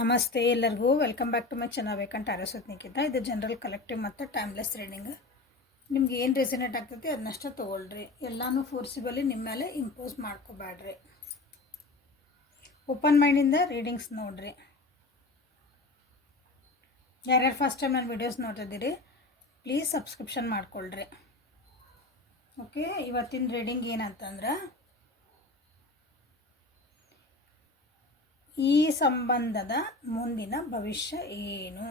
ನಮಸ್ತೆ ಎಲ್ಲರಿಗೂ welcome back to my channel vacant ಅರಸತ್ನಿಕ್ಕಿಂತ ಇದು ಜನರಲ್ ಕಲೆಕ್ಟಿವ್ ಮತ್ತು ಟೈಮ್ಲೆಸ್ ರೀಡಿಂಗ್. ನಿಮ್ಗೆ ಏನು ರೆಸಿನೇಟ್ ಆಗ್ತೈತಿ ಅದನ್ನಷ್ಟೇ ತೊಗೊಳ್ರಿ. ಎಲ್ಲನೂ ಫೋರ್ಸಿಬಲಿ ನಿಮ್ಮ ಮೇಲೆ ಇಂಪೋಸ್ ಮಾಡ್ಕೋಬೇಡ್ರಿ. ಓಪನ್ ಮೈಂಡಿಂದ ರೀಡಿಂಗ್ಸ್ ನೋಡ್ರಿ. ಯಾರ್ಯಾರು ಫಸ್ಟ್ ಟೈಮ್ ನನ್ನ ವೀಡಿಯೋಸ್ ನೋಡ್ತಿದ್ದೀರಿ ಪ್ಲೀಸ್ ಸಬ್ಸ್ಕ್ರಿಪ್ಷನ್ ಮಾಡ್ಕೊಳ್ರಿ. ಓಕೆ, ಇವತ್ತಿನ ರೀಡಿಂಗ್ ಏನಂತಂದ್ರೆ ಈ ಸಂಬಂಧದ ಮುಂದಿನ ಭವಿಷ್ಯ ಏನು.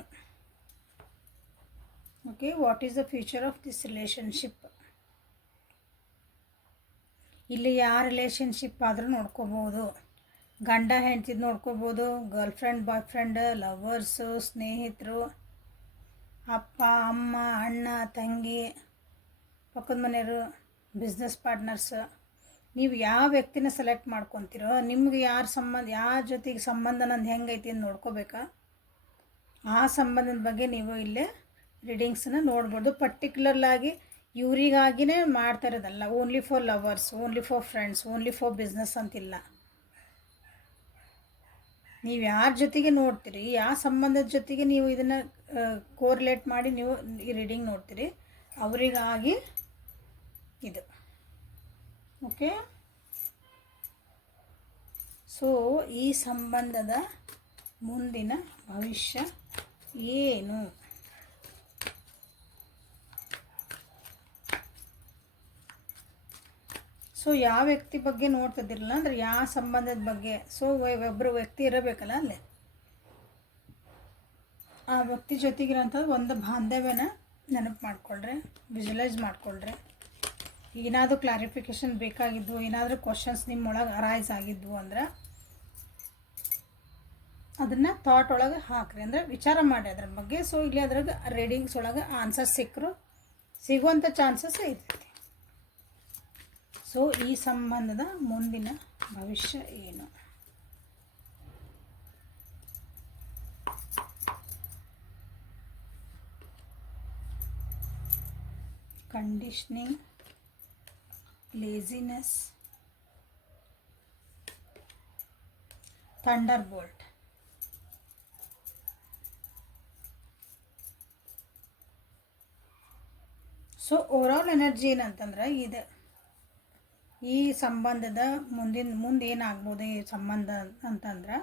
Okay, what is the future of this relationship. ಇಲ್ಲಿ ಯಾವ ರಿಲೇಷನ್ಶಿಪ್ ಆದರೂ ನೋಡ್ಕೋಬೋದು. ಗಂಡ ಹೆಂಡ್ತಿದ್ದು ನೋಡ್ಕೋಬೋದು, girlfriend boyfriend, lovers, ಸ್ನೇಹಿತರು, ಅಪ್ಪ ಅಮ್ಮ, ಅಣ್ಣ ತಂಗಿ, ಪಕ್ಕದ ಮನೆಯವರು, ಬಿಸ್ನೆಸ್ ಪಾರ್ಟ್ನರ್ಸ್. ನೀವು ಯಾವ ವ್ಯಕ್ತಿನ ಸೆಲೆಕ್ಟ್ ಮಾಡ್ಕೊತೀರೋ ನಿಮ್ಗೆ ಯಾರ ಜೊತೆಗೆ ಸಂಬಂಧ ನಂದು ಹೆಂಗೈತಿ ಅಂತ ನೋಡ್ಕೋಬೇಕಾ, ಆ ಸಂಬಂಧದ ಬಗ್ಗೆ ನೀವು ಇಲ್ಲೇ ರೀಡಿಂಗ್ಸನ್ನ ನೋಡ್ಬೋದು. ಪರ್ಟಿಕ್ಯುಲರ್ಲಾಗಿ ಇವರಿಗಾಗಿನೇ ಮಾಡ್ತಾ ಇರೋದಲ್ಲ, only for lovers, only for friends, only for business ಅಂತಿಲ್ಲ. ನೀವು ಯಾರ ಜೊತೆಗೆ ನೋಡ್ತೀರಿ, ಯಾವ ಸಂಬಂಧದ ಜೊತೆಗೆ ನೀವು ಇದನ್ನು ಕೋರಿಲೇಟ್ ಮಾಡಿ ನೀವು ಈ ರೀಡಿಂಗ್ ನೋಡ್ತೀರಿ ಅವರಿಗಾಗಿ ಇದು. ಓಕೆ, ಸೊ ಈ ಸಂಬಂಧದ ಮುಂದಿನ ಭವಿಷ್ಯ ಏನು. ಸೊ ಯಾವ ವ್ಯಕ್ತಿ ಬಗ್ಗೆ ನೋಡ್ತಿದ್ದಿರಲ್ಲ ಅಂದರೆ ಯಾವ ಸಂಬಂಧದ ಬಗ್ಗೆ. ಸೊ ಒಬ್ಬರು ವ್ಯಕ್ತಿ ಇರಬೇಕಲ್ಲ ಅಲ್ಲೇ, ಆ ವ್ಯಕ್ತಿ ಜೊತೆಗಿರೋಂಥದ್ದು ಒಂದು ಬಾಂಧವ್ಯನ ನೆನಪು ಮಾಡಿಕೊಳ್ರಿ, ವಿಜುವಲೈಸ್ ಮಾಡಿಕೊಳ್ರಿ. ಏನಾದರೂ ಕ್ಲಾರಿಫಿಕೇಷನ್ ಬೇಕಾಗಿದ್ವು, ಏನಾದರೂ ಕ್ವಶನ್ಸ್ ನಿಮ್ಮೊಳಗೆ ಅರೈಸ್ ಆಗಿದ್ವು ಅಂದ್ರೆ ಅದನ್ನು ಥಾಟ್ ಒಳಗೆ ಹಾಕ್ರಿ, ಅಂದರೆ ವಿಚಾರ ಮಾಡಿ ಅದ್ರ ಬಗ್ಗೆ. ಸೊ ಇಲ್ಲಿ ಅದ್ರಾಗ ರೀಡಿಂಗ್ಸ್ ಒಳಗೆ ಆನ್ಸರ್ ಸಿಗುವಂಥ ಚಾನ್ಸಸ್ ಐತೈತಿ. ಸೊ ಈ ಸಂಬಂಧದ ಮುಂದಿನ ಭವಿಷ್ಯ ಏನು. Conditioning, laziness, thunderbolt. So overall energy ಏನಂತಂದ್ರೆ ಇದು ಈ ಸಂಬಂಧದ ಮುಂದೆ ಏನಾಗ್ಬೋದು ಈ ಸಂಬಂಧ ಅಂತಂದ್ರೆ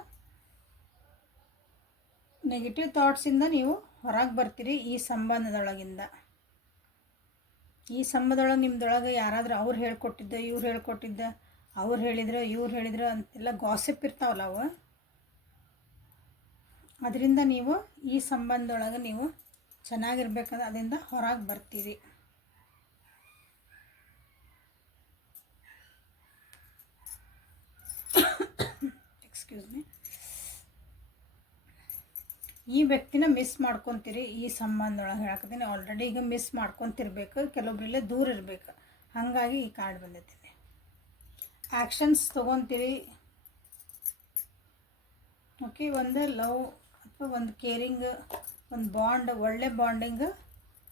ನೆಗೆಟಿವ್ ಥಾಟ್ಸಿಂದ ನೀವು ಹೊರಗೆ ಬರ್ತೀರಿ. ಈ ಸಂಬಂಧದೊಳಗಿಂದ, ಈ ಸಂಬಂಧದೊಳಗೆ ನಿಮ್ದೊಳಗೆ ಯಾರಾದರೂ ಅವ್ರು ಹೇಳ್ಕೊಟ್ಟಿದ್ದ, ಇವ್ರು ಹೇಳ್ಕೊಟ್ಟಿದ್ದ, ಅವ್ರು ಹೇಳಿದ್ರು ಇವ್ರು ಹೇಳಿದ್ರು ಅಂತೆಲ್ಲ ಗಾಸಿಪ್ ಇರ್ತಾವಲ್ಲ ಅವು, ಅದರಿಂದ ನೀವು ಈ ಸಂಬಂಧದೊಳಗೆ ನೀವು ಚೆನ್ನಾಗಿರ್ಬೇಕಂದ್ರೆ ಅದರಿಂದ ಹೊರಗೆ ಬರ್ತೀರಿ. Excuse me. ಈ ವ್ಯಕ್ತಿನ ಮಿಸ್ ಮಾಡ್ಕೊತೀರಿ. ಈ ಸಂಬಂಧದೊಳಗೆ ಹೇಳಕತ್ತೀನಿ, ಆಲ್ರೆಡಿ ಈಗ ಮಿಸ್ ಮಾಡ್ಕೊತಿರ್ಬೇಕು, ಕೆಲವೊಬ್ಬರಲ್ಲೇ ದೂರ ಇರಬೇಕು, ಹಾಗಾಗಿ ಈ ಕಾರ್ಡ್ ಬಂದೈತಿ. ಆ್ಯಕ್ಷನ್ಸ್ ತೊಗೊತೀರಿ. ಓಕೆ, ಒಂದು ಲವ್ ಅಥವಾ ಒಂದು ಕೇರಿಂಗ್, ಒಂದು ಬಾಂಡ್, ಒಳ್ಳೆ ಬಾಂಡಿಂಗ್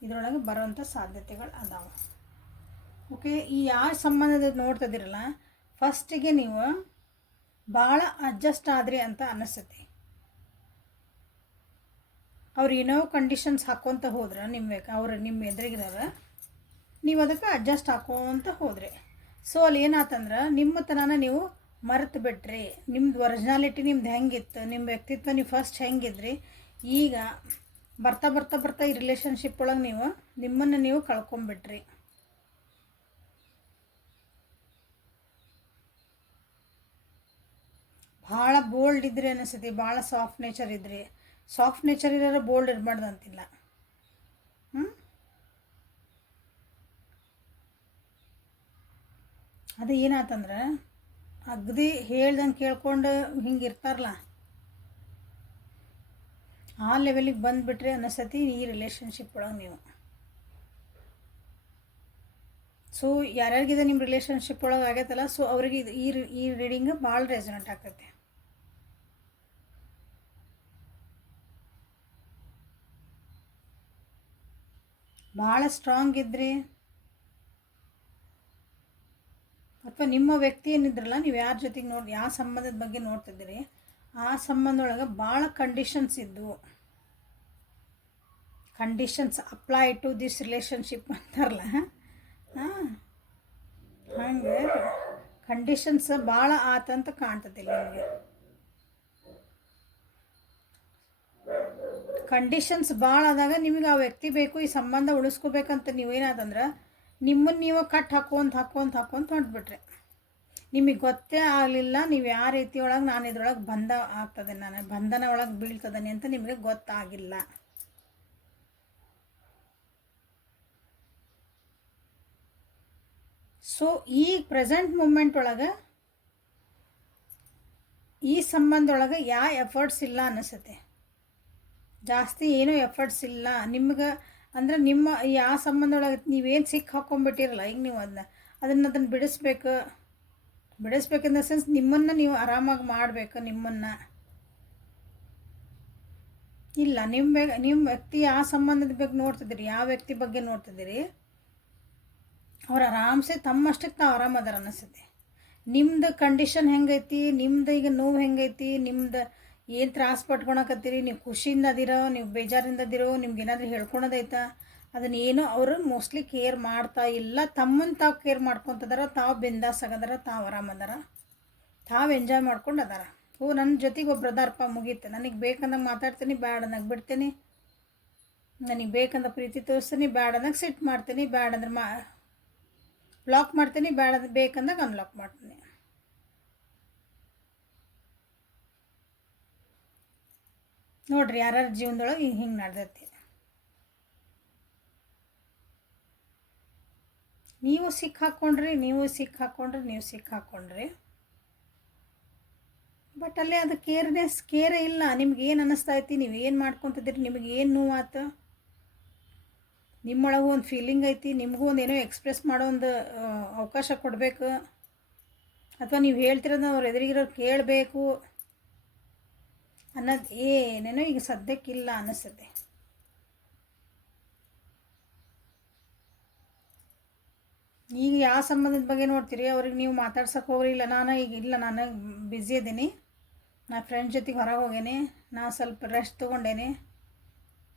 ಇದರೊಳಗೆ ಬರೋವಂಥ ಸಾಧ್ಯತೆಗಳು ಅದಾವೆ. ಓಕೆ, ಈ ಯಾವ ಸಂಬಂಧದ ನೋಡ್ತಿದ್ದೀರಲ್ಲ ಫಸ್ಟಿಗೆ ನೀವು ಭಾಳ ಅಡ್ಜಸ್ಟ್ ಆದ್ರಿ ಅಂತ ಅನ್ನಿಸ್ತೈತಿ. ಅವ್ರು ಏನೋ ಕಂಡೀಷನ್ಸ್ ಹಾಕ್ಕೊತ ಹೋದ್ರೆ ನಿಮ್ಮ ಎದುರಿಗಿರೋರ ನೀವು ಅದಕ್ಕೆ ಅಡ್ಜಸ್ಟ್ ಹಾಕೋಂತ ಹೋದ್ರಿ. ಸೊ ಅಲ್ಲಿ ಏನಾತಂದ್ರೆ ನಿಮ್ಮ ತನನ ನೀವು ಮರೆತು ಬಿಟ್ರಿ. ನಿಮ್ದು ಒರಿಜಿನಾಲಿಟಿ ನಿಮ್ದು ಹೆಂಗಿತ್ತು, ನಿಮ್ಮ ವ್ಯಕ್ತಿತ್ವ ನೀವು ಫಸ್ಟ್ ಹೆಂಗಿದ್ರಿ, ಈಗ ಬರ್ತಾ ಬರ್ತಾ ಬರ್ತಾ ಈ ರಿಲೇಷನ್ಶಿಪ್ ಒಳಗೆ ನಿಮ್ಮನ್ನು ನೀವು ಕಳ್ಕೊಂಬಿಟ್ರಿ. ಭಾಳ ಬೋಲ್ಡ್ ಇದ್ರಿ ಅನಿಸ್ತೈತಿ, ಭಾಳ ಸಾಫ್ಟ್ ನೇಚರ್ ಇದ್ರಿ. ಸಾಫ್ಟ್ ನೇಚರ್ ಇರೋರು ಬೋಲ್ಡ್ ಇರಬಾರ್ದು ಅಂತಿಲ್ಲ. ಅದು ಏನಾತಂದ್ರೆ ಅಗದಿ ಹೇಳ್ದಂಗೆ ಕೇಳ್ಕೊಂಡು ಹಿಂಗೆ ಇರ್ತಾರಲ್ಲ ಆ ಲೆವೆಲಿಗೆ ಬಂದುಬಿಟ್ರೆ ಅನ್ನಿಸ್ತೈತಿ ಈ ರಿಲೇಷನ್ಶಿಪ್ ಒಳಗೆ ನೀವು. ಸೊ ಯಾರ್ಯಾರಿಗಿದೆ ನಿಮ್ಮ ರಿಲೇಷನ್ಶಿಪ್ ಒಳಗೆ ಆಗೈತಲ್ಲ, ಸೊ ಅವ್ರಿಗೆ ಈ ರೀಡಿಂಗ್ ಭಾಳ ರೆಸನೆಂಟ್ ಆಗ್ತೈತೆ. ಭಾಳ ಸ್ಟ್ರಾಂಗ್ ಇದ್ರಿ ಅಥವಾ ನಿಮ್ಮ ವ್ಯಕ್ತಿ ಏನಿದ್ರಲ್ಲ, ನೀವು ಯಾರ ಜೊತೆಗೆ ಯಾವ ಸಂಬಂಧದ ಬಗ್ಗೆ ನೋಡ್ತಿದ್ದೀರಿ ಆ ಸಂಬಂಧ ಒಳಗೆ ಭಾಳ ಕಂಡೀಷನ್ಸ್ ಇದ್ದವು. Conditions apply to this relationship ಅಂತಾರಲ್ಲ, ಹಾಂ, ಹಂಗೆ ಕಂಡೀಷನ್ಸ್ ಭಾಳ ಆತಂತ ಕಾಣ್ತದೆ ನಿಮಗೆ. ಕಂಡೀಷನ್ಸ್ ಭಾಳ ಆದಾಗ ನಿಮಗೆ ಆ ವ್ಯಕ್ತಿ ಬೇಕು, ಈ ಸಂಬಂಧ ಉಳಿಸ್ಕೋಬೇಕಂತ ನೀವೇನಾದಂದ್ರೆ ನಿಮ್ಮನ್ನು ನೀವು ಕಟ್ ಹಾಕೊಂತ ಹೊಂಟ್ಬಿಟ್ರೆ ನಿಮಗೆ ಗೊತ್ತೇ ಆಗಲಿಲ್ಲ ನೀವು ಯಾವ ರೀತಿ ಒಳಗೆ ನಾನು ಇದ್ರೊಳಗೆ ಬಂಧ ಆಗ್ತದೆ, ನಾನು ಬಂಧನ ಒಳಗೆ ಬೀಳ್ತದನೆ ಅಂತ ನಿಮಗೆ ಗೊತ್ತಾಗಿಲ್ಲ. ಸೊ ಈ ಪ್ರೆಸೆಂಟ್ ಮೂಮೆಂಟ್ ಒಳಗೆ ಈ ಸಂಬಂಧ ಒಳಗೆ ಯಾವ ಎಫರ್ಟ್ಸ್ ಇಲ್ಲ ಅನಿಸುತ್ತೆ, ಜಾಸ್ತಿ ಏನೂ ಎಫರ್ಟ್ಸ್ ಇಲ್ಲ ನಿಮ್ಗೆ. ಅಂದ್ರೆ ನಿಮ್ಮ ಯಾವ ಸಂಬಂಧ ಒಳಗೆ ನೀವೇನು ಸಿಕ್ಕಿ ಹಾಕ್ಕೊಂಬಿಟ್ಟಿರಲ್ಲ, ಈಗ ನೀವು ಅದನ್ನು ಬಿಡಿಸ್ಬೇಕು ಇನ್ ದ ಸೆನ್ಸ್ ನಿಮ್ಮನ್ನು ನೀವು ಆರಾಮಾಗಿ ಮಾಡಬೇಕು. ನಿಮ್ಮನ್ನು ಇಲ್ಲ ನಿಮ್ಮ ವ್ಯಕ್ತಿ ಯಾವ ಸಂಬಂಧದ ಬಗ್ಗೆ ನೋಡ್ತಿದ್ದೀರಿ, ಯಾವ ವ್ಯಕ್ತಿ ಬಗ್ಗೆ ನೋಡ್ತಿದ್ದೀರಿ, ಅವ್ರು ಆರಾಮ್ಸೆ ತಮ್ಮಷ್ಟಕ್ಕೆ ತಾವು ಆರಾಮದಾರ ಅನಿಸುತ್ತೆ. ನಿಮ್ದು ಕಂಡೀಷನ್ ಹೆಂಗೈತಿ, ನಿಮ್ದು ಈಗ ನೋವು ಹೆಂಗೈತಿ, ನಿಮ್ದು ಏನು ತ್ರಾಸ ಪಟ್ಕೊಳಕತ್ತೀರಿ, ನೀವು ಖುಷಿಯಿಂದ ಅದಿರೋ, ನೀವು ಬೇಜಾರಿಂದ ಅದಿರೋ, ನಿಮ್ಗೆ ಏನಾದರೂ ಹೇಳ್ಕೊಳೋದೈತಾ, ಅದನ್ನ ಏನೋ ಅವರು ಮೋಸ್ಟ್ಲಿ ಕೇರ್ ಮಾಡ್ತಾ ಇಲ್ಲ. ತಮ್ಮನ್ನು ತಾವು ಕೇರ್ ಮಾಡ್ಕೊತದಾರ, ತಾವು ಬಿಂದಾಸ್ ಆಗದಾರ, ತಾವು ಆರಾಮದಾರ, ತಾವು ಎಂಜಾಯ್ ಮಾಡ್ಕೊಂಡು ಅದಾರ. ನನ್ನ ಜೊತೆಗೆ ಒಬ್ರು ಅದಾರಪ್ಪ, ಮುಗೀತು, ನನಗೆ ಬೇಕಂದಾಗ ಮಾತಾಡ್ತೀನಿ, ಬ್ಯಾಡ ಅನ್ನಕ್ಕೆ ಬಿಡ್ತೀನಿ, ನನಗೆ ಬೇಕಂದ ಪ್ರೀತಿ ತೋರಿಸ್ತೀನಿ, ಬ್ಯಾಡ ಅನ್ನಕ್ಕೆ ಸಿಟ್ಟು ಮಾಡ್ತೀನಿ, ಬ್ಯಾಡ ಅಂದ್ರೆ ಬ್ಲಾಕ್ ಮಾಡ್ತೀನಿ, ಬ್ಯಾಡ ಬೇಕಂದಾಗ ಅನ್ಲಾಕ್ ಮಾಡ್ತೀನಿ. ನೋಡ್ರಿ ಯಾರ್ಯಾರ ಜೀವನದೊಳಗೆ ಹಿಂಗೆ ನಡೆದೈತಿ. ನೀವು ಸಿಕ್ಕಾಕೊಂಡ್ರಿ. ಬಟ್ ಅಲ್ಲೇ ಅದು ಕೇರೇ ಇಲ್ಲ. ನಿಮ್ಗೆ ಏನು ಅನ್ನಿಸ್ತೈತಿ, ನೀವು ಏನು ಮಾಡ್ಕೊತಿದ್ದೀರಿ, ನಿಮಗೆ ಏನು ನೋವಾತು, ನಿಮ್ಮೊಳಗೂ ಒಂದು ಫೀಲಿಂಗ್ ಐತಿ, ನಿಮಗೂ ಒಂದು ಏನೋ ಎಕ್ಸ್ಪ್ರೆಸ್ ಮಾಡೋ ಒಂದು ಅವಕಾಶ ಕೊಡಬೇಕು, ಅಥವಾ ನೀವು ಹೇಳ್ತಿರೋದನ್ನ ಅವ್ರು ಎದುರಿಗಿರೋರು ಕೇಳಬೇಕು ಅನ್ನೋದು ಏನೇನೋ ಈಗ ಸದ್ಯಕ್ಕಿಲ್ಲ ಅನ್ನಿಸ್ತದೆ. ಈಗ ಯಾವ ಸಂಬಂಧದ ಬಗ್ಗೆ ನೋಡ್ತೀರಿ, ಅವ್ರಿಗೆ ನೀವು ಮಾತಾಡ್ಸೋಕೆ ಹೋಗ್ರಿ, ನಾನು ಬ್ಯುಸಿ ಇದ್ದೀನಿ, ನಾ ಫ್ರೆಂಡ್ ಜೊತೆಗೆ ಹೊರಗೆ ಹೋಗೇನಿ, ನಾ ಸ್ವಲ್ಪ ರೆಸ್ಟ್ ತೊಗೊಂಡೇನಿ,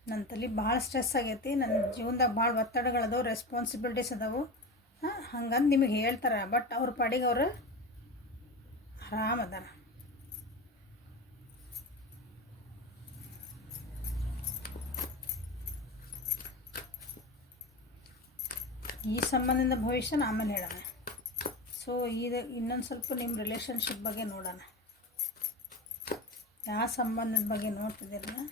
ನನ್ನ ತಲೆ ಭಾಳ ಸ್ಟ್ರೆಸ್ ಆಗೈತಿ, ನನ್ನ ಜೀವನದಾಗ ಭಾಳ ಒತ್ತಡಗಳದಾವು, ರೆಸ್ಪಾನ್ಸಿಬಿಲಿಟೀಸ್ ಅದಾವು, ಹಂಗಂದು ನಿಮಗೆ ಹೇಳ್ತಾರೆ. ಬಟ್ ಅವ್ರ ಪಾಡಿಗೆ ಅವರು ಆರಾಮದಾರ. ಈ ಸಂಬಂಧದ ಭವಿಷ್ಯ ಆಮೇಲೆ ಹೇಳೋಣ. ಸೊ ಇದು ಇನ್ನೊಂದು ಸ್ವಲ್ಪ ನಿಮ್ಮ ರಿಲೇಷನ್ಶಿಪ್ ಬಗ್ಗೆ ನೋಡೋಣ. ಯಾವ ಸಂಬಂಧದ ಬಗ್ಗೆ ನೋಡ್ತಿದ್ದೀರಲ್ಲ,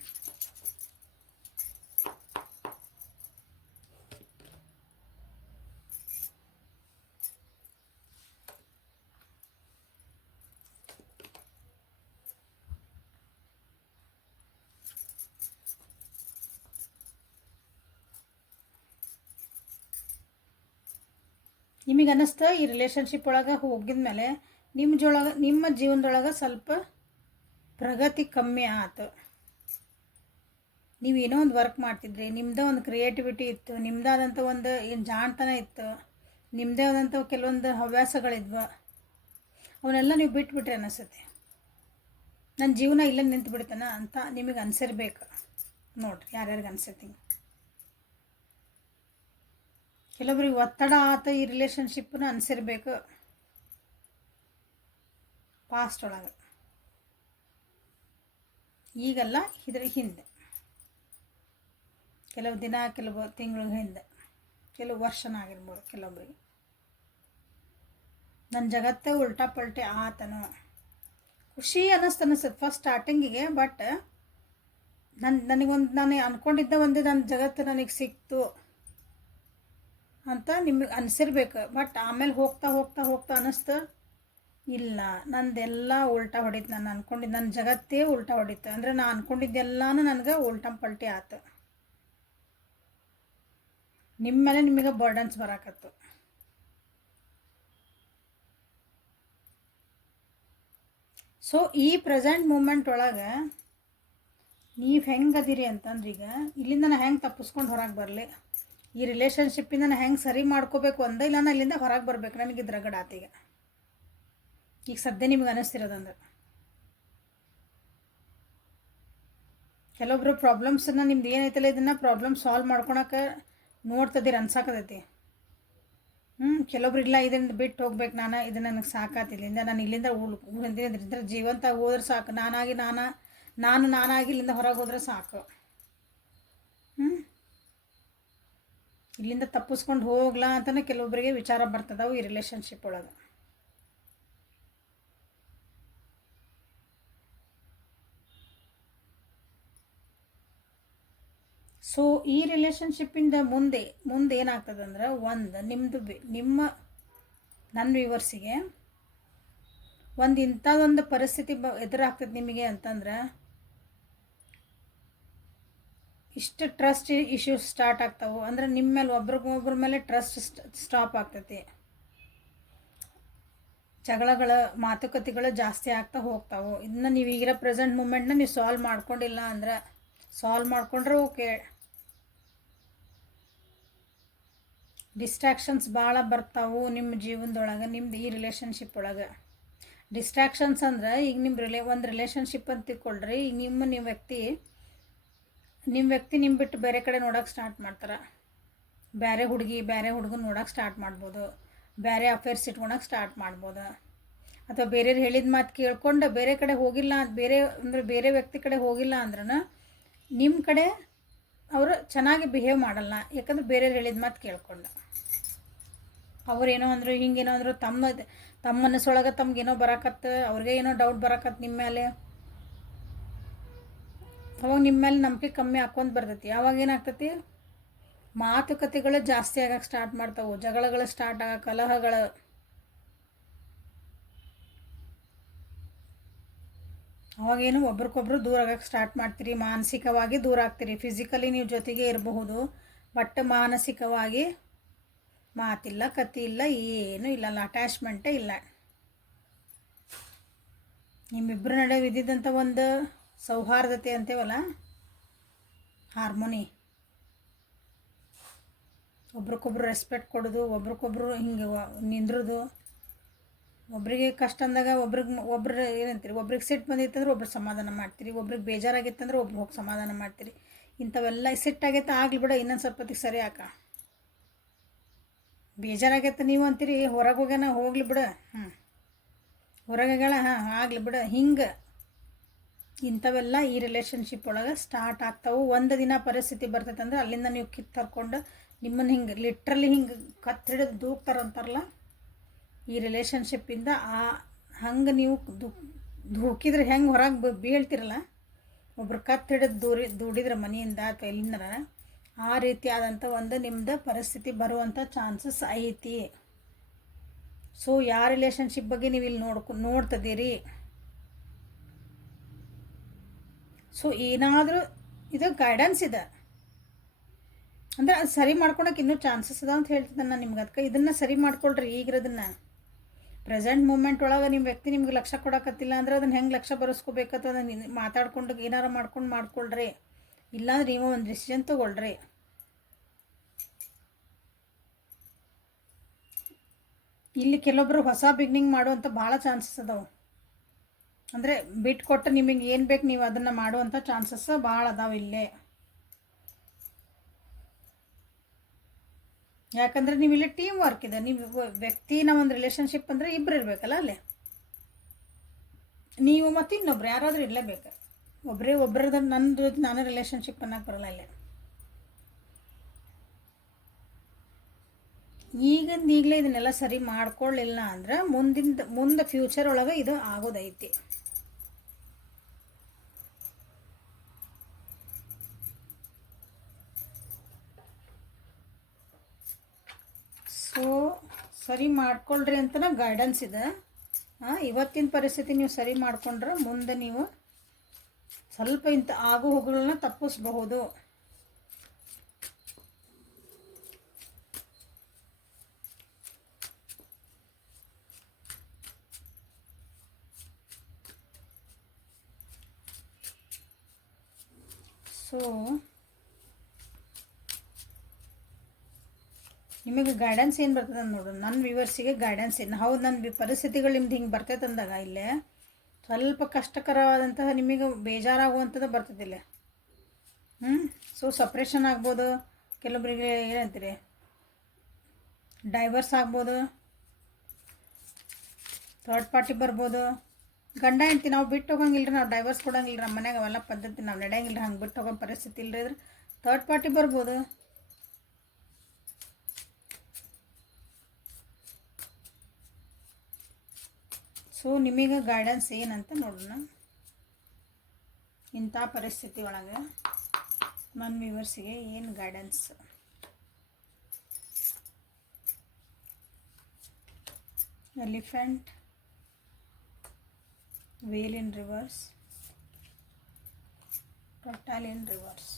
ನಿಮಗೆ ಅನ್ನಿಸ್ತಾ ಈ ರಿಲೇಷನ್ಶಿಪ್ ಒಳಗೆ ಹೋಗಿದ ಮೇಲೆ ನಿಮ್ಮ ಜೀವನದೊಳಗೆ ಸ್ವಲ್ಪ ಪ್ರಗತಿ ಕಮ್ಮಿ ಆಯ್ತು. ನೀವೇನೋ ಒಂದು ವರ್ಕ್ ಮಾಡ್ತಿದ್ರಿ, ನಿಮ್ಮದೇ ಒಂದು ಕ್ರಿಯೇಟಿವಿಟಿ ಇತ್ತು, ನಿಮ್ಮದಾದಂಥ ಒಂದು ಏನು ಜಾಣತನ ಇತ್ತು, ನಿಮ್ಮದೇ ಆದಂಥ ಕೆಲವೊಂದು ಹವ್ಯಾಸಗಳಿದ್ವು, ಅವನ್ನೆಲ್ಲ ನೀವು ಬಿಟ್ಬಿಟ್ರೆ ಅನ್ನಿಸುತ್ತೆ. ನನ್ನ ಜೀವನ ಇಲ್ಲೇ ನಿಂತು ಬಿಡ್ತಾನ ಅಂತ ನಿಮಗೆ ಅನಿಸಿರ್ಬೇಕು. ನೋಡಿರಿ ಯಾರ್ಯಾರಿಗೆ ಅನಿಸುತ್ತೆ. ಕೆಲವೊಬ್ರಿಗೆ ಒತ್ತಡ ಆತ ಈ ರಿಲೇಷನ್ಶಿಪ್ನ ಅನಿಸಿರ್ಬೇಕು ಪಾಸ್ಟ್ ಒಳಗೆ. ಈಗಲ್ಲ, ಇದ್ರ ಹಿಂದೆ ಕೆಲವು ದಿನ, ಕೆಲವು ತಿಂಗಳ ಹಿಂದೆ, ಕೆಲವು ವರ್ಷನ ಆಗಿರ್ಬೋದು. ಕೆಲವೊಬ್ರಿಗೆ ನನ್ನ ಜಗತ್ತೇ ಉಲ್ಟಾ ಪಲ್ಟೆ ಆತನು ಖುಷಿ ಅನ್ನಿಸ್ತದೆ ಫಸ್ಟ್ ಸ್ಟಾರ್ಟಿಂಗಿಗೆ. ಬಟ್ ನಾನು ಅಂದ್ಕೊಂಡಿದ್ದ ಒಂದೇ ನನ್ನ ಜಗತ್ತು ನನಗೆ ಸಿಕ್ತು ಅಂತ ನಿಮಗೆ ಅನಿಸಿರ್ಬೇಕು. ಬಟ್ ಆಮೇಲೆ ಹೋಗ್ತಾ ಅನ್ನಿಸ್ತು, ಇಲ್ಲ ನಂದೆಲ್ಲ ಉಲ್ಟಾ ಹೊಡಿತು, ನಾನು ಅಂದ್ಕೊಂಡಿದ್ದು ನನ್ನ ಜಗತ್ತೇ ಉಲ್ಟಾ ಹೊಡಿತು. ಅಂದರೆ ನಾನು ಅಂದ್ಕೊಂಡಿದ್ದೆಲ್ಲನೂ ನನಗೆ ಉಲ್ಟಾ ಪಲ್ಟಿ ಆಯ್ತು. ನಿಮ್ಮ ಮೇಲೆ ನಿಮಗೆ ಬರ್ಡನ್ಸ್ ಬರಾಕತ್ತು. ಸೊ ಈ ಪ್ರೆಸೆಂಟ್ ಮೂಮೆಂಟ್ ಒಳಗೆ ನೀವು ಹೆಂಗದಿರಿ ಅಂತಂದ್ರೆ, ಈಗ ಇಲ್ಲಿಂದ ನಾನು ಹೆಂಗೆ ತಪ್ಪಿಸ್ಕೊಂಡು ಹೊರಗೆ ಬರಲಿ, ಈ ರಿಲೇಷನ್ಶಿಪ್ಪಿಂದ ನಾನು ಹೆಂಗೆ ಸರಿ ಮಾಡ್ಕೋಬೇಕು ಅಂದ, ಇಲ್ಲ ನಾನು ಇಲ್ಲಿಂದ ಹೊರಗೆ ಬರ್ಬೇಕು, ನನಗಿದ್ರ ಗಡಾತಿಗೆ ಈಗ ಸದ್ಯ ನಿಮ್ಗೆ ಅನ್ನಿಸ್ತಿರೋದಂದ್ರೆ. ಕೆಲವೊಬ್ರು ಪ್ರಾಬ್ಲಮ್ಸನ್ನು ನಿಮ್ದು ಏನೈತಲ್ಲ ಇದನ್ನು ಪ್ರಾಬ್ಲಮ್ ಸಾಲ್ವ್ ಮಾಡ್ಕೊಳಕ್ಕೆ ನೋಡ್ತದಿರ ಅನ್ಸಾಕತೈತಿ. ಕೆಲವೊಬ್ರು ಇಲ್ಲ ಇದನ್ನು ಬಿಟ್ಟು ಹೋಗ್ಬೇಕು, ಇದು ನನಗೆ ಸಾಕಾತು, ಇಲ್ಲಿಂದ ಇಲ್ಲಿಂದ ಜೀವಂತ ಹೋದ್ರೆ ಸಾಕು, ನಾನಾಗಿ ಇಲ್ಲಿಂದ ಹೊರಗೆ ಹೋದ್ರೆ ಸಾಕು, ಇಲ್ಲಿಂದ ತಪ್ಪಿಸ್ಕೊಂಡು ಹೋಗ್ಲಾ ಅಂತಲೇ ಕೆಲವೊಬ್ಬರಿಗೆ ವಿಚಾರ ಬರ್ತದವು ಈ ರಿಲೇಷನ್ಶಿಪ್ ಒಳಗೆ. ಸೊ ಈ ರಿಲೇಷನ್ಶಿಪ್ಪಿಂದ ಮುಂದೆ ಏನಾಗ್ತದಂದ್ರೆ, ನನ್ನ ವ್ಯೂವರ್ಸಿಗೆ ಇಂಥದ್ದೊಂದು ಪರಿಸ್ಥಿತಿ ಎದುರಾಗ್ತದೆ ನಿಮಗೆ ಅಂತಂದ್ರೆ, ಇಷ್ಟು ಟ್ರಸ್ಟ್ ಇಶ್ಯೂಸ್ ಸ್ಟಾರ್ಟ್ ಆಗ್ತಾವೆ. ಅಂದ್ರೆ ನಿಮ್ಮ ಮೇಲೆ ಒಬ್ರ ಮೇಲೆ ಟ್ರಸ್ಟ್ ಸ್ಟಾಪ್ ಆಗ್ತೈತಿ. ಮಾತುಕತೆಗಳು ಜಾಸ್ತಿ ಆಗ್ತಾ ಹೋಗ್ತಾವೆ. ಇದನ್ನ ನೀವು ಈಗಿರೋ ಪ್ರೆಸೆಂಟ್ ಮೂಮೆಂಟ್ನ ನೀವು ಸಾಲ್ವ್ ಮಾಡ್ಕೊಂಡಿಲ್ಲ ಅಂದ್ರೆ, ಸಾಲ್ವ್ ಮಾಡ್ಕೊಂಡ್ರೆ ಓಕೆ. ಡಿಸ್ಟ್ರಾಕ್ಷನ್ಸ್ ಭಾಳ ಬರ್ತಾವೆ ನಿಮ್ಮ ಜೀವನದೊಳಗೆ, ನಿಮ್ದು ಈ ರಿಲೇಷನ್ಶಿಪ್ ಒಳಗೆ. ಡಿಸ್ಟ್ರಾಕ್ಷನ್ಸ್ ಅಂದ್ರೆ ಈಗ ಒಂದು ರಿಲೇಷನ್ಶಿಪ್ ಅಂತ ತಿಳ್ಕೊಳ್ರಿ. ಈಗ ನಿಮ್ಮ ವ್ಯಕ್ತಿ ನಿಮ್ಮ ಬಿಟ್ಟು ಬೇರೆ ಕಡೆ ನೋಡೋಕೆ ಸ್ಟಾರ್ಟ್ ಮಾಡ್ತಾರೆ. ಬೇರೆ ಹುಡುಗನ ನೋಡೋಕೆ ಸ್ಟಾರ್ಟ್ ಮಾಡ್ಬೋದು, ಬೇರೆ ಅಫೇರ್ಸ್ ಇಟ್ಕೊಳಕ್ಕೆ ಸ್ಟಾರ್ಟ್ ಮಾಡ್ಬೋದು. ಅಥವಾ ಬೇರೆಯವ್ರು ಹೇಳಿದ ಮಾತು ಕೇಳ್ಕೊಂಡು ಬೇರೆ ಕಡೆ ಹೋಗಿಲ್ಲ, ಬೇರೆ ವ್ಯಕ್ತಿ ಕಡೆ ಹೋಗಿಲ್ಲ ಅಂದ್ರೆ ನಿಮ್ಮ ಕಡೆ ಅವರು ಚೆನ್ನಾಗಿ ಬಿಹೇವ್ ಮಾಡಲ್ಲ. ಯಾಕಂದ್ರೆ ಬೇರೆಯವ್ರು ಹೇಳಿದ ಮಾತು ಕೇಳ್ಕೊಂಡು ಅವ್ರೇನೋ ಅಂದರು ಹಿಂಗೇನೋ ಅಂದರು, ತಮ್ಮ ಮನಸ್ಸೊಳಗೆ ತಮ್ಗೇನೋ ಬರಕತ್ತು, ಅವ್ರಿಗೆ ಏನೋ ಡೌಟ್ ಬರಕತ್ತು ನಿಮ್ಮ ಮೇಲೆ. ಅವಾಗ ನಿಮ್ಮ ಮೇಲೆ ನಂಬಿಕೆ ಕಮ್ಮಿ ಹಾಕ್ಕೊಂತ ಬರ್ತೈತಿ. ಅವಾಗ ಏನಾಗ್ತೈತಿ, ಮಾತುಕತೆಗಳು ಜಾಸ್ತಿ ಆಗಕ್ಕೆ ಸ್ಟಾರ್ಟ್ ಮಾಡ್ತಾವೆ, ಜಗಳಗಳು ಸ್ಟಾರ್ಟ್ ಆಗಕ್ಕೆ, ಕಲಹಗಳು. ಅವಾಗೇನು ಒಬ್ರಿಗೊಬ್ರು ದೂರ ಆಗಕ್ಕೆ ಸ್ಟಾರ್ಟ್ ಮಾಡ್ತೀರಿ, ಮಾನಸಿಕವಾಗಿ ದೂರ ಆಗ್ತೀರಿ. ಫಿಸಿಕಲಿ ನೀವು ಜೊತೆಗೆ ಇರಬಹುದು, ಬಟ್ ಮಾನಸಿಕವಾಗಿ ಮಾತಿಲ್ಲ, ಕತಿ ಇಲ್ಲ, ಏನೂ ಇಲ್ಲ, ಅಟ್ಯಾಚ್ಮೆಂಟೇ ಇಲ್ಲ. ನಿಮ್ಮಿಬ್ಬರ ನಡುವೆ ಇದ್ದಿದ್ದಂಥ ಒಂದು ಸೌಹಾರ್ದತೆ ಅಂತೇವಲ್ಲ, ಹಾರ್ಮೋನಿ, ಒಬ್ರಿಗೊಬ್ರು ರೆಸ್ಪೆಕ್ಟ್ ಕೊಡೋದು, ಒಬ್ರಿಗೊಬ್ರು ಹಿಂಗೆ ನಿಂದ್ರೋದು. ಒಬ್ರಿಗೆ ಕಷ್ಟ ಅಂದಾಗ ಒಬ್ರು ಏನಂತೀರಿ, ಒಬ್ರಿಗೆ ಸಿಟ್ಟು ಬಂದಿತ್ತಂದ್ರೆ ಒಬ್ರು ಸಮಾಧಾನ ಮಾಡ್ತೀರಿ, ಒಬ್ರಿಗೆ ಬೇಜಾರಾಗಿತ್ತಂದ್ರೆ ಒಬ್ರು ಹೋಗಿ ಸಮಾಧಾನ ಮಾಡ್ತೀರಿ. ಇಂಥವೆಲ್ಲ ಸಿಟ್ಟಾಗೈತೆ ಆಗಲಿ ಬಿಡ, ಇನ್ನೊಂದು ಸ್ವಲ್ಪ ಹೊತ್ತಿಗೆ ಸರಿ ಆಕ. ಬೇಜಾರಾಗೈತೆ ನೀವು ಅಂತೀರಿ, ಹೊರಗೆ ಹೋಗ್ಯಾನ ಹೋಗ್ಲಿ ಬಿಡ, ಹೊರಗೆಗಳ ಆಗಲಿ ಬಿಡ, ಹಿಂಗೆ ಇಂಥವೆಲ್ಲ ಈ ರಿಲೇಷನ್ಶಿಪ್ ಒಳಗೆ ಸ್ಟಾರ್ಟ್ ಆಗ್ತಾವೆ. ಒಂದು ದಿನ ಪರಿಸ್ಥಿತಿ ಬರ್ತೈತೆ ಅಂದ್ರೆ ಅಲ್ಲಿಂದ ನೀವು ಕಿತ್ತರ್ಕೊಂಡು ನಿಮ್ಮನ್ನು ಹಿಂಗೆ ಲಿಟ್ರಲಿ ಹಿಂಗೆ ಕತ್ತಿಡಿದು ದೂಕ್ತಾರಂತಾರಲ್ಲ, ಈ ರಿಲೇಷನ್ಶಿಪ್ಪಿಂದ ಹಂಗೆ ನೀವು ದೂಕಿದ್ರೆ ಹೆಂಗೆ ಹೊರಗೆ ಬೀಳ್ತಿರಲ್ಲ, ಒಬ್ರು ಕತ್ತಿಡಿದು ದೂಡಿದ್ರೆ ಮನೆಯಿಂದ ಅಥವಾ ಎಲ್ಲಿಂದ, ಆ ರೀತಿಯಾದಂಥ ಒಂದು ನಿಮ್ಮದು ಪರಿಸ್ಥಿತಿ ಬರುವಂಥ ಚಾನ್ಸಸ್ ಐತಿ. ಸೊ ಯಾವ ರಿಲೇಷನ್ಶಿಪ್ ಬಗ್ಗೆ ನೀವು ಇಲ್ಲಿ ನೋಡ್ತಿದ್ದೀರಿ. ಸೊ ಏನಾದರೂ ಇದು ಗೈಡೆನ್ಸ್ ಇದೆ ಅಂದರೆ ಅದು ಸರಿ ಮಾಡ್ಕೊಳಕ್ಕೆ ಇನ್ನೂ ಚಾನ್ಸಸ್ ಅದ ಅಂತ ಹೇಳ್ತಿದ್ದೆ ನಾನು ನಿಮ್ಗೆ. ಅದಕ್ಕೆ ಇದನ್ನು ಸರಿ ಮಾಡ್ಕೊಳ್ರಿ. ಈಗಿರೋದನ್ನು ಪ್ರೆಸೆಂಟ್ ಮೂಮೆಂಟ್ ಒಳಗೆ ನಿಮ್ಮ ವ್ಯಕ್ತಿ ನಿಮ್ಗೆ ಲಕ್ಷ ಕೊಡೋಕತ್ತಿಲ್ಲ ಅಂದ್ರೆ ಅದನ್ನು ಹೆಂಗೆ ಲಕ್ಷ ಬರೆಸ್ಕೋಬೇಕಂತ ಅದನ್ನು ಮಾತಾಡ್ಕೊಂಡು ಏನಾರು ಮಾಡ್ಕೊಳ್ರಿ. ಇಲ್ಲಾಂದ್ರೆ ನೀವು ಒಂದು ಡಿಸಿಷನ್ ತೊಗೊಳ್ರಿ. ಇಲ್ಲಿ ಕೆಲವೊಬ್ಬರು ಹೊಸ ಬಿಗ್ನಿಂಗ್ ಮಾಡುವಂಥ ಭಾಳ ಚಾನ್ಸಸ್ ಅದಾವೆ. ಅಂದರೆ ಬಿಟ್ಟು ಕೊಟ್ಟು ನಿಮಗೆ ಏನು ಬೇಕು ನೀವು ಅದನ್ನು ಮಾಡುವಂಥ ಚಾನ್ಸಸ್ ಭಾಳ ಅದಾವೆ ಇಲ್ಲೇ. ಯಾಕಂದರೆ ನೀವು ಇಲ್ಲಿ ಟೀಮ್ ವರ್ಕ್ ಇದೆ. ನೀವು ವ್ಯಕ್ತಿನ ಒಂದು ರಿಲೇಷನ್ಶಿಪ್ ಅಂದರೆ ಇಬ್ಬರು ಇರಬೇಕಲ್ಲ ಅಲ್ಲೇ, ನೀವು ಮತ್ತು ಇನ್ನೊಬ್ರು ಯಾರಾದರೂ ಇರಲೇಬೇಕು. ಒಬ್ಬರದ ನಂದು ನಾನು ರಿಲೇಷನ್ಶಿಪ್ ಅನ್ನೋಕೆ ಬರಲ್ಲ ಇಲ್ಲೇ. ಈಗಲೇ ಇದನ್ನೆಲ್ಲ ಸರಿ ಮಾಡ್ಕೊಳ್ಳಿಲ್ಲ ಅಂದ್ರೆ ಮುಂದೆ ಫ್ಯೂಚರ್ ಒಳಗೆ ಇದು ಆಗೋದೈತಿ. ಸೊ ಸರಿ ಮಾಡ್ಕೊಳ್ರಿ ಅಂತಲೇ ಗೈಡೆನ್ಸ್ ಇದೆ. ಇವತ್ತಿನ ಪರಿಸ್ಥಿತಿ ನೀವು ಸರಿ ಮಾಡಿಕೊಂಡ್ರೆ ಮುಂದೆ ನೀವು ಸ್ವಲ್ಪ ಇಂಥ ಆಗು ಹೋಗುಗಳನ್ನ ತಪ್ಪಿಸ್ಬಹುದು. ಸೊ ನಿಮಗೆ ಗೈಡೆನ್ಸ್ ಏನು ಬರ್ತದೆ ನೋಡು. ನನ್ನ ವ್ಯೂವರ್ಸಿಗೆ ಗೈಡೆನ್ಸ್ ಏನು, ಹೌದು ನನ್ನ ಪರಿಸ್ಥಿತಿಗಳು ನಿಮ್ದು ಹಿಂಗೆ ಬರ್ತೈತೆ ಅಂದಾಗ ಇಲ್ಲೇ ಸ್ವಲ್ಪ ಕಷ್ಟಕರವಾದಂತಹ ನಿಮಗೆ ಬೇಜಾರಾಗುವಂಥದ್ದು ಬರ್ತದಿಲ್ಲ. ಸೊ ಸಪ್ರೇಷನ್ ಆಗ್ಬೋದು, ಕೆಲವೊಬ್ಬರಿಗೆ ಏನಂತೀರಿ ಡೈವರ್ಸ್ ಆಗ್ಬೋದು, ಥರ್ಡ್ ಪಾರ್ಟಿ ಬರ್ಬೋದು. ಗಂಡ ಹೆಂಡ್ತಿ ನಾವು ಬಿಟ್ಟು ಹೋಗಂಗಿಲ್ಲ ರೀ, ನಾವು ಡೈವರ್ಸ್ ಕೊಡಂಗಿಲ್ಲ ನಮ್ಮ ಮನ್ಯಾಗ ಅವೆಲ್ಲ ಪದ್ಧತಿ ನಾವು ನಡೆಯಂಗಿಲ್ಲ, ಹಂಗೆ ಬಿಟ್ಟು ಹೋಗೋ ಪರಿಸ್ಥಿತಿ ಇಲ್ಲರಿ. ಇದ್ರೆ ಥರ್ಡ್ ಪಾರ್ಟಿ ಬರ್ಬೋದು. ಸೊ ನಿಮಗೆ ಗೈಡೆನ್ಸ್ ಏನಂತ ನೋಡೋಣ. ಇಂಥ ಪರಿಸ್ಥಿತಿ ಒಳಗೆ ನನ್ನ ವ್ಯೂವರ್ಸಿಗೆ ಏನು guidance. Elephant, whale in reverse, turtle in reverse,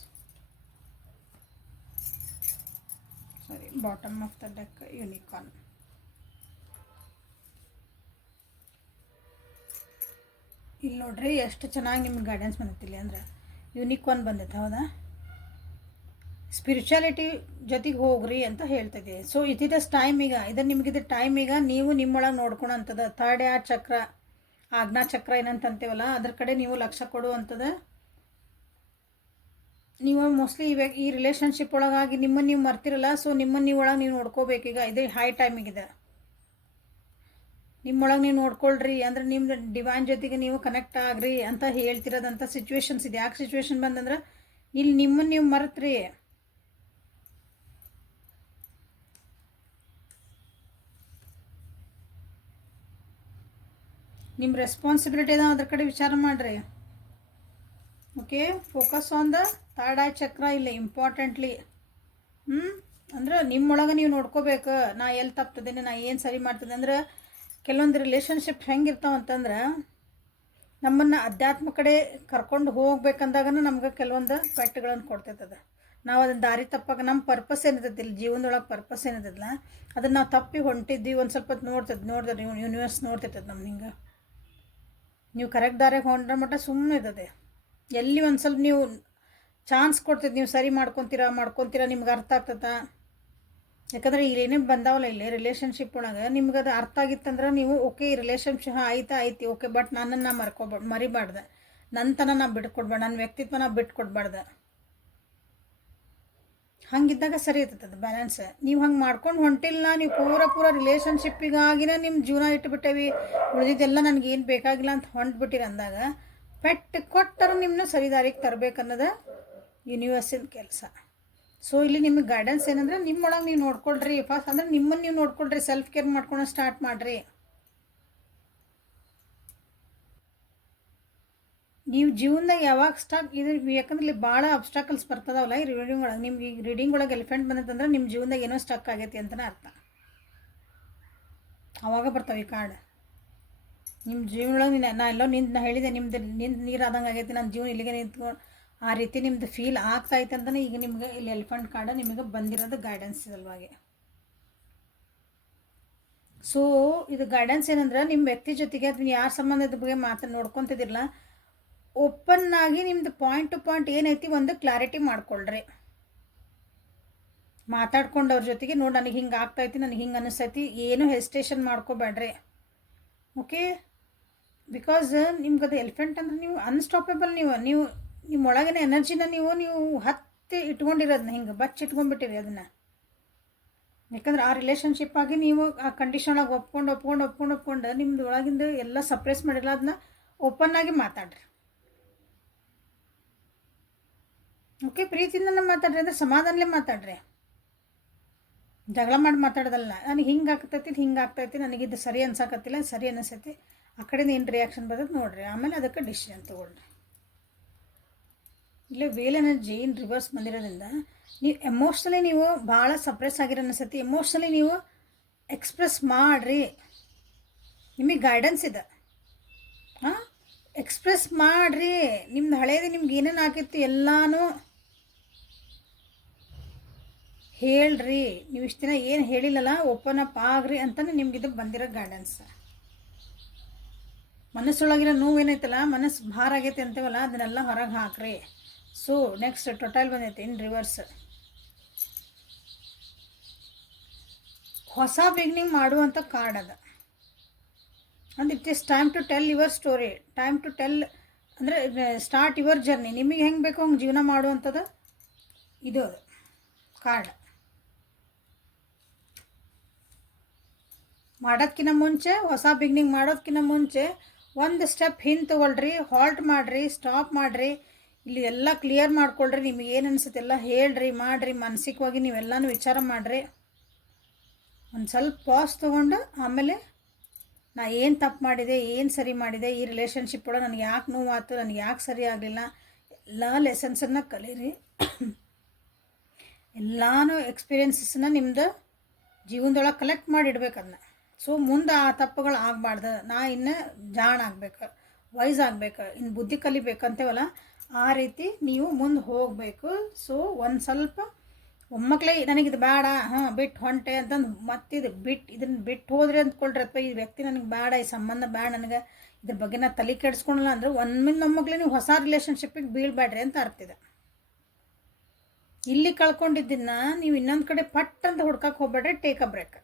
sorry, bottom of the deck unicorn. ಇಲ್ಲಿ ನೋಡ್ರಿ ಎಷ್ಟು ಚೆನ್ನಾಗಿ ನಿಮ್ಗೆ ಗೈಡೆನ್ಸ್ ಬಂದಿತ್ತಿಲ್ಲ ಅಂದ್ರೆ ಯೂನಿಕಾರ್ನ್ ಬಂದೈತೆ. ಹೌದಾ, ಸ್ಪಿರಿಚುಯಾಲಿಟಿ ಜೊತೆಗೆ ಹೋಗ್ರಿ ಅಂತ ಹೇಳ್ತಿದ್ದೆ. ಸೊ ಇದಿದೆ ಟೈಮ್ ಈಗ, ಇದು ನಿಮಗಿದೆ ಟೈಮ್ ಈಗ ನೀವು ನಿಮ್ಮೊಳಗೆ ನೋಡ್ಕೊಳಂಥದ್ದು. ಥರ್ಡ್ ಐ ಚಕ್ರ, ಆಜ್ಞಾ ಚಕ್ರ ಏನಂತಂತೇವಲ್ಲ ಅದ್ರ ಕಡೆ ನೀವು ಲಕ್ಷ್ಯ ಕೊಡುವಂಥದ್ದು. ನೀವು ಮೋಸ್ಟ್ಲಿ ಇವಾಗ ಈ ರಿಲೇಷನ್ಶಿಪ್ ಒಳಗಾಗಿ ನಿಮ್ಮನ್ನು ನೀವು ಮರ್ತಿರಲ್ಲ. ಸೊ ನಿಮ್ಮನ್ನು ನೀವು ಒಳಗೆ ನೀವು ನೋಡ್ಕೋಬೇಕೀಗ. ಇದೇ ಹೈ ಟೈಮಿಗಿದೆ, ನಿಮ್ಮೊಳಗೆ ನೀವು ನೋಡ್ಕೊಳ್ರಿ. ಅಂದ್ರೆ ನಿಮ್ಮ ಡಿವೈನ್ ಜೊತೆಗೆ ನೀವು ಕನೆಕ್ಟ್ ಆಗ್ರಿ ಅಂತ ಹೇಳ್ತಿರೋದಂಥ ಸಿಚುವೇಶನ್ಸ್ ಇದೆ. ಯಾಕೆ ಸಿಚುವೇಶನ್ ಬಂದಂದ್ರೆ ಇಲ್ಲಿ ನಿಮ್ಮನ್ನು ನೀವು ಮರೆತ್ರಿ. ನಿಮ್ಮ ರೆಸ್ಪಾನ್ಸಿಬಿಲಿಟಿ ಅದ, ಅದ್ರ ಕಡೆ ವಿಚಾರ ಮಾಡಿರಿ. Okay, focus on the third I ಚಕ್ರ ಇಲ್ಲ ಇಂಪಾರ್ಟೆಂಟ್ಲಿ. ಅಂದ್ರೆ ನಿಮ್ಮೊಳಗೆ ನೀವು ನೋಡ್ಕೋಬೇಕು, ನಾ ಎಲ್ಲಿ ತಪ್ತದೇನೆ, ನಾ ಏನು ಸರಿ ಮಾಡ್ತದೆ. ಅಂದ್ರೆ ಕೆಲವೊಂದು ರಿಲೇಷನ್ಶಿಪ್ ಹೆಂಗಿರ್ತಾವ ಅಂತಂದ್ರೆ ನಮ್ಮನ್ನು ಅಧ್ಯಾತ್ಮ ಕಡೆ ಕರ್ಕೊಂಡು ಹೋಗ್ಬೇಕಂದಾಗ ನಮ್ಗೆ ಕೆಲವೊಂದು ಪೆಟ್ಟುಗಳನ್ನು ಕೊಡ್ತೈತದ. ನಾವು ಅದನ್ನ ದಾರಿ ತಪ್ಪಾಗ ನಮ್ಮ ಪರ್ಪಸ್ ಏನಿರ್ತೈತಿಲ್ಲ, ಜೀವನದೊಳಗೆ ಪರ್ಪಸ್ ಏನಿರ್ತೈತಿಲ್ಲ, ಅದನ್ನು ನಾವು ತಪ್ಪಿ ಹೊಂಟಿದ್ವಿ. ಒಂದು ಸ್ವಲ್ಪ ನೋಡ್ತದೆ ನೀವು ಯೂನಿವರ್ಸ್ ನೋಡ್ತಿರ್ತದೆ ನಮ್ಮ ಹಿಂಗೆ. ನೀವು ಕರೆಕ್ಟ್ ದಾರಿಗೆ ಹೊಂಡ್ರ ಮಟ್ಟ ಸುಮ್ಮನೆ ಇರ್ತದೆ. ಎಲ್ಲಿ ಒಂದು ಸ್ವಲ್ಪ ನೀವು ಚಾನ್ಸ್ ಕೊಡ್ತೈತೆ, ನೀವು ಸರಿ ಮಾಡ್ಕೊತೀರಾ ನಿಮ್ಗೆ ಅರ್ಥ ಆಗ್ತದ. ಯಾಕಂದ್ರೆ ಇಲ್ಲೇನೇ ಬಂದಾವಲ್ಲ ಇಲ್ಲಿ ರಿಲೇಷನ್ಶಿಪ್ ಒಳಗೆ ನಿಮ್ಗೆ ಅದು ಅರ್ಥ ಆಗಿತ್ತಂದ್ರೆ ನೀವು ಓಕೆ ಈ ರಿಲೇಷನ್ಶಿಪ್ ಐತಿ ಓಕೆ, ಬಟ್ ನನ್ನನ್ನು ಮರಿಬಾರ್ದು, ನನ್ನ ನಾ ಬಿಟ್ಕೊಡ್ಬಾರ್ದು, ನನ್ನ ವ್ಯಕ್ತಿತ್ವ ನಾ ಬಿಟ್ಕೊಡ್ಬಾರ್ದು. ಹಂಗಿದ್ದಾಗ ಸರಿ ಇರ್ತದೆ ಬ್ಯಾಲೆನ್ಸ್. ನೀವು ಹಂಗೆ ಮಾಡ್ಕೊಂಡು ಹೊಂಟಿಲ್ಲ, ನೀವು ಪೂರ ರಿಲೇಷನ್ಶಿಪ್ಪಿಗಾಗಿನ ನಿಮ್ಮ ಜೀವನ ಇಟ್ಟುಬಿಟ್ಟೇವಿ, ಉಳಿದಿದ್ದೆಲ್ಲ ನನಗೇನು ಬೇಕಾಗಿಲ್ಲ ಅಂತ ಹೊಂಟ್ಬಿಟ್ಟಿರಿ ಅಂದಾಗ ಪೆಟ್ಟು ಕೊಟ್ಟರು ನಿಮ್ಮನ್ನ ಸರಿದಾರಿಗೆ ತರಬೇಕನ್ನೋದು ಯೂನಿವರ್ಸಿನ ಕೆಲಸ. ಸೊ ಇಲ್ಲಿ ನಿಮಗೆ ಗೈಡೆನ್ಸ್ ಏನಂದ್ರೆ ನಿಮ್ಮೊಳಗೆ ನೀವು ನೋಡ್ಕೊಳ್ರಿ ಫಸ್ಟ್. ಅಂದ್ರೆ ನಿಮ್ಮನ್ನು ನೀವು ನೋಡ್ಕೊಳ್ರಿ, ಸೆಲ್ಫ್ ಕೇರ್ ಮಾಡ್ಕೊಂಡು ಸ್ಟಾರ್ಟ್ ಮಾಡಿರಿ. ನೀವು ಜೀವನದಾಗ ಯಾವಾಗ ಇದು ಯಾಕಂದ್ರೆ ಇಲ್ಲಿ ಭಾಳ ಅಬ್ಸ್ಟಾಕಲ್ಸ್ ಬರ್ತದವಲ್ಲ ಈ ರೀಡಿಂಗ್ ಒಳಗೆ. ನಿಮ್ಗೆ ಈ ರೀಡಿಂಗ್ ಒಳಗೆ ಎಲಿಫೆಂಟ್ ಬಂದಂದ್ರೆ ನಿಮ್ಮ ಜೀವನದಾಗ ಏನೋ ಸ್ಟಕ್ ಆಗೈತಿ ಅಂತಲೇ ಅರ್ಥ. ಅವಾಗ ಬರ್ತಾವೆ ಈ ಕಾರ್ಡ್. ನಿಮ್ಮ ಜೀವನೊಳಗೆ ನಾ ಎಲ್ಲೋ ನಾ ಹೇಳಿದೆ ನಿಮ್ದು ನೀರು ಆದಂಗೆ ಆಗೈತಿ, ನನ್ನ ಜೀವನ ಇಲ್ಲಿಗೆ ನಿಂತ್ಕೊಂಡು ಆ ರೀತಿ ನಿಮ್ದು ಫೀಲ್ ಆಗ್ತಾಯಿತ್ತು ಅಂತಲೇ ಈಗ ನಿಮ್ಗೆ ಇಲ್ಲಿ ಎಲಿಫೆಂಟ್ ಕಾರ್ಡ್ ನಿಮಗೆ ಬಂದಿರೋದು ಗೈಡೆನ್ಸ್ ಸಲುವಾಗಿ. ಸೊ ಇದು ಗೈಡೆನ್ಸ್ ಏನಂದ್ರೆ ನಿಮ್ಮ ವ್ಯಕ್ತಿ ಜೊತೆಗೆ ಅದನ್ನ ಯಾರ ಸಂಬಂಧದ ಬಗ್ಗೆ ನೋಡ್ಕೊತಿದಿರಲ್ಲ, ಓಪನ್ ಆಗಿ ನಿಮ್ದು ಪಾಯಿಂಟ್ ಟು ಪಾಯಿಂಟ್ ಏನೈತಿ ಒಂದು ಕ್ಲಾರಿಟಿ ಮಾಡ್ಕೊಳ್ರಿ. ಮಾತಾಡ್ಕೊಂಡು ಅವ್ರ ಜೊತೆಗೆ ನೋಡಿ ನನಗೆ ಹಿಂಗೆ ಆಗ್ತೈತಿ, ನನಗೆ ಹಿಂಗೆ ಅನಿಸ್ತೈತಿ, ಏನೂ ಹೆಸಿಟೇಷನ್ ಮಾಡ್ಕೋಬೇಡ್ರಿ. ಓಕೆ, ಬಿಕಾಸ್ ನಿಮ್ಗೆ ಅದು ಎಲಿಫೆಂಟ್ ಅಂದ್ರೆ ನೀವು ಅನ್ಸ್ಟಾಪೇಬಲ್. ನೀವು ನಿಮ್ಮೊಳಗಿನ ಎನರ್ಜಿನ ನೀವು ಹತ್ತಿ ಇಟ್ಕೊಂಡಿರೋದನ್ನ ಹಿಂಗೆ ಬಚ್ಚಿಟ್ಕೊಂಡ್ಬಿಟ್ಟಿರಿ ಅದನ್ನು. ಯಾಕಂದ್ರೆ ಆ ರಿಲೇಷನ್ಶಿಪ್ ಆಗಿ ನೀವು ಆ ಕಂಡೀಷನ್ ಒಳಗೆ ಒಪ್ಕೊಂಡು ನಿಮ್ದು ಒಳಗಿಂದ ಎಲ್ಲ ಸಪ್ರೆಸ್ ಮಾಡಿಲ್ಲ, ಅದನ್ನ ಓಪನ್ ಆಗಿ ಮಾತಾಡ್ರಿ. ಓಕೆ, ಪ್ರೀತಿಯಿಂದ ಮಾತಾಡ್ರಿ, ಅಂದರೆ ಸಮಾಧಾನಲೇ ಮಾತಾಡ್ರಿ, ಜಗಳ ಮಾಡಿ ಮಾತಾಡೋದಲ್ಲ. ನನಗೆ ಹಿಂಗೆ ಆಗ್ತೈತಿ, ನನಗಿದು ಸರಿ ಅನ್ಸಕತ್ತಿಲ್ಲ, ಸರಿ ಅನಿಸ್ತೈತಿ, ಆ ಕಡೆಯಿಂದ ಏನು ರಿಯಾಕ್ಷನ್ ಬರ್ತದೆ ನೋಡಿರಿ, ಆಮೇಲೆ ಅದಕ್ಕೆ ಡಿಸಿಷನ್ ತೊಗೊಳ್ರಿ. ಇಲ್ಲೇ ವೇಲ್ ಎನರ್ಜಿ ಇನ್ ರಿವರ್ಸ್ ಬಂದಿರೋದ್ರಿಂದ ನೀವು ಎಮೋಷ್ನಲಿ ನೀವು ಭಾಳ ಸಪ್ರೆಸ್ ಆಗಿರೋ ಅನಿಸ್ತೈತಿ. ಎಮೋಷ್ನಲಿ ನೀವು ಎಕ್ಸ್ಪ್ರೆಸ್ ಮಾಡಿರಿ, ನಿಮಗೆ ಗೈಡೆನ್ಸ್ ಇದೆ. ಎಕ್ಸ್ಪ್ರೆಸ್ ಮಾಡಿರಿ, ನಿಮ್ದು ಹಳೇದು ನಿಮ್ಗೆ ಏನೇನು ಆಗಿತ್ತು ಎಲ್ಲನೂ ಹೇಳ್ರಿ. ನೀವು ಇಷ್ಟು ದಿನ ಏನು ಹೇಳಿಲ್ಲಲ್ಲ ಓಪನ್ ಅಪ್ ಆಗ್ರಿ ಅಂತಲೇ ನಿಮ್ಗಿದು ಬಂದಿರೋ ಗೈಡೆನ್ಸ್. ಮನಸ್ಸೊಳಗಿರೋ ನೋವು ಏನೈತಲ್ಲ, ಮನಸ್ಸು ಭಾರ ಆಗೈತೆ ಅಂತೇವಲ್ಲ, ಅದನ್ನೆಲ್ಲ ಹೊರಗೆ ಹಾಕ್ರಿ. ಸೊ ನೆಕ್ಸ್ಟ್ ಟೋಟಲ್ ಬಂದೈತೆ ಇನ್ ರಿವರ್ಸ್. ಹೊಸ ಬಿಗಿನಿಂಗ್ ಮಾಡುವಂಥ ಕಾರ್ಡ್ ಅದ. And it is time to tell your story, time to tell ಅಂದರೆ ಸ್ಟಾರ್ಟ್ ಯುವರ್ ಜರ್ನಿ. ನಿಮಗೆ ಹೆಂಗೆ ಬೇಕೋ ಹಂಗೆ ಜೀವನ ಮಾಡುವಂಥದ್ದು ಇದು ಅದು ಕಾರ್ಡ್. ಮಾಡೋದಕ್ಕಿಂತ ಮುಂಚೆ, ಹೊಸ ಬಿಗ್ನಿಂಗ್ ಮಾಡೋದಕ್ಕಿಂತ ಮುಂಚೆ ಒಂದು ಸ್ಟೆಪ್ ಹಿಂದೆ ತೊಗೊಳ್ರಿ, ಹಾಲ್ಟ್ ಮಾಡಿರಿ, ಸ್ಟಾಪ್ ಮಾಡಿರಿ, ಇಲ್ಲಿ ಎಲ್ಲ ಕ್ಲಿಯರ್ ಮಾಡ್ಕೊಳ್ರಿ. ನಿಮಗೆ ಏನು ಅನಿಸುತ್ತೆ ಎಲ್ಲ ಹೇಳ್ರಿ, ಮಾಡಿರಿ, ಮಾನಸಿಕವಾಗಿ ನೀವೆಲ್ಲನೂ ವಿಚಾರ ಮಾಡಿರಿ. ಒಂದು ಸ್ವಲ್ಪ ಪಾಸ್ ತೊಗೊಂಡು ಆಮೇಲೆ ನಾ ಏನು ತಪ್ಪು ಮಾಡಿದೆ, ಏನು ಸರಿ ಮಾಡಿದೆ, ಈ ರಿಲೇಷನ್ಶಿಪ್ ಒಳಗೆ ನನಗೆ ಯಾಕೆ ನೋವಾಯ್ತು, ನನಗೆ ಯಾಕೆ ಸರಿ ಆಗಲಿಲ್ಲ, ಎಲ್ಲ ಲೆಸನ್ಸನ್ನು ಕಲೀರಿ. ಎಲ್ಲನೂ ಎಕ್ಸ್ಪೀರಿಯನ್ಸಸ್ನ ನಿಮ್ಮದು ಜೀವನದೊಳಗೆ ಕಲೆಕ್ಟ್ ಮಾಡಿಡ್ಬೇಕು ಅದನ್ನ. ಸೊ ಮುಂದೆ ಆ ತಪ್ಪುಗಳು ಆಗಬಾರ್ದು, ನಾ ಇನ್ನು ಜಾಣ ಆಗ್ಬೇಕು, ವೈಸ್ ಆಗ್ಬೇಕು, ಇನ್ನು ಬುದ್ಧಿ ಕಲಿಬೇಕಂತೇವಲ್ಲ ಆ ರೀತಿ ನೀವು ಮುಂದೆ ಹೋಗಬೇಕು. ಸೊ ಒಂದು ಸ್ವಲ್ಪ ಒಮ್ಮಕ್ಳೇ ನನಗಿದು ಬೇಡ, ಬಿಟ್ಟು ಹೊಂಟೆ ಅಂತಂದು ಮತ್ತಿದು ಇದನ್ನು ಬಿಟ್ಟು ಹೋದ್ರಿ ಅಂದ್ಕೊಳ್ರಿ, ಅಥವಾ ಈ ವ್ಯಕ್ತಿ ನನಗೆ ಬೇಡ, ಈ ಸಂಬಂಧ ಬೇಡ, ನನಗೆ ಇದ್ರ ಬಗ್ಗೆ ನಾ ತಲೆ ಕೆಡಿಸ್ಕೊಳಲ್ಲ ಅಂದ್ರೆ ಒಮ್ಮಕ್ಳೇ ನೀವು ಹೊಸ ರಿಲೇಷನ್ಶಿಪ್ಪಿಗೆ ಬೀಳ್ಬೇಡ್ರಿ ಅಂತ ಅರ್ತಿದೆ. ಇಲ್ಲಿ ಕಳ್ಕೊಂಡಿದ್ದನ್ನ ನೀವು ಇನ್ನೊಂದು ಕಡೆ ಪಟ್ ಅಂತ ಹುಡ್ಕಕ್ಕೆ ಹೋಗ್ಬೇಡ್ರಿ. Take a break.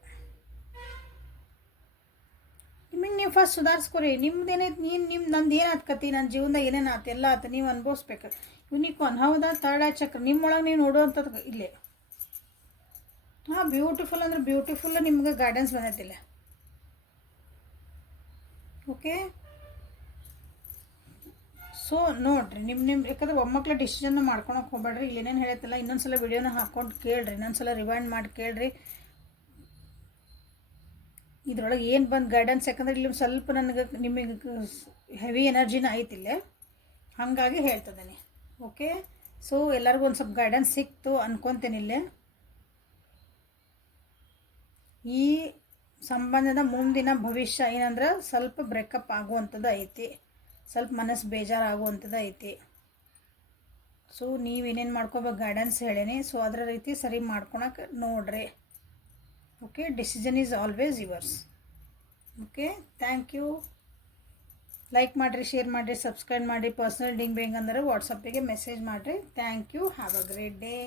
ನಿಮಗೆ ನೀವು ಫಸ್ಟ್ ಸುಧಾರಿಸ್ಕೊರಿ. ನಿಮ್ದೇನೈತೆ, ನಂದು ಏನಾಯ್ತು ಕತಿ, ನನ್ನ ಜೀವನದಾಗ ಏನೇನು ಆಯ್ತು ಎಲ್ಲ ಆಯ್ತು ನೀವು ಅನುಭವಿಸ್ಬೇಕು. ಯುನಿಕಾರ್ನ್ ಹೌದಾ, ಥರ್ಡ್ ಐ ಚಕ್ರ ನಿಮ್ಮೊಳಗೆ ನೀವು ನೋಡುವಂಥದ್ದು ಇಲ್ಲೇ. ಬ್ಯೂಟಿಫುಲ್ ಅಂದ್ರೆ ಬ್ಯೂಟಿಫುಲ್ ನಿಮ್ಗೆ ಗೈಡೆನ್ಸ್ ಬಂದೈತಿಲ್ಲ. ಓಕೆ, ಸೊ ನೋಡಿರಿ, ಯಾಕಂದ್ರೆ ಒಮ್ಮಕ್ಳ ಡಿಸಿಷನ್ ಮಾಡ್ಕೊಳಕ್ಕೆ ಹೋಗ್ಬೇಡ್ರಿ. ಇಲ್ಲೇನೇನು ಹೇಳೈತಿಲ್ಲ ಇನ್ನೊಂದ್ಸಲ ವಿಡಿಯೋನ ಹಾಕ್ಕೊಂಡು ಕೇಳ್ರಿ, ಇನ್ನೊಂದ್ಸಲ ರಿವೈಂಡ್ ಮಾಡಿ ಕೇಳ್ರಿ ಇದ್ರೊಳಗೆ ಏನು ಬಂದು ಗೈಡೆನ್ಸ್. ಯಾಕಂದ್ರೆ ಇಲ್ಲಿ ಸ್ವಲ್ಪ ನಿಮಗೆ ಹೆವಿ ಎನರ್ಜಿನ ಐತಿಲ್ಲ, ಹಾಗಾಗಿ ಹೇಳ್ತದೇನೆ. ಓಕೆ, ಸೊ ಎಲ್ಲರಿಗೂ ಒಂದು ಸ್ವಲ್ಪ ಗೈಡೆನ್ಸ್ ಸಿಕ್ತು ಅನ್ಕೊತೇನೆ. ಇಲ್ಲೇ ಈ ಸಂಬಂಧದ ಮುಂದಿನ ಭವಿಷ್ಯ ಏನಂದ್ರೆ ಸ್ವಲ್ಪ ಬ್ರೇಕಪ್ ಆಗುವಂಥದ್ದು ಐತಿ, ಸ್ವಲ್ಪ ಮನಸ್ಸು ಬೇಜಾರಾಗುವಂಥದ್ದು ಐತಿ. ಸೊ ನೀವೇನೇನು ಮಾಡ್ಕೋಬೇಕು ಗೈಡೆನ್ಸ್ ಹೇಳೀನಿ. ಸೊ ಅದರ ರೀತಿ ಸರಿ ಮಾಡ್ಕೊಳಕ್ಕೆ ನೋಡ್ರಿ. Okay, decision is always yours. Okay, thank you. Like ಮಾಡಿರಿ, ಶೇರ್ ಮಾಡಿರಿ, ಸಬ್ಸ್ಕ್ರೈಬ್ ಮಾಡಿರಿ. ಪರ್ಸ್ನಲ್ ಡಿಂಗ್ ಬೇಂಗ್ ಅಂದರೆ ವಾಟ್ಸಪ್ಪಿಗೆ ಮೆಸೇಜ್ ಮಾಡಿರಿ. Thank you. Have a great day.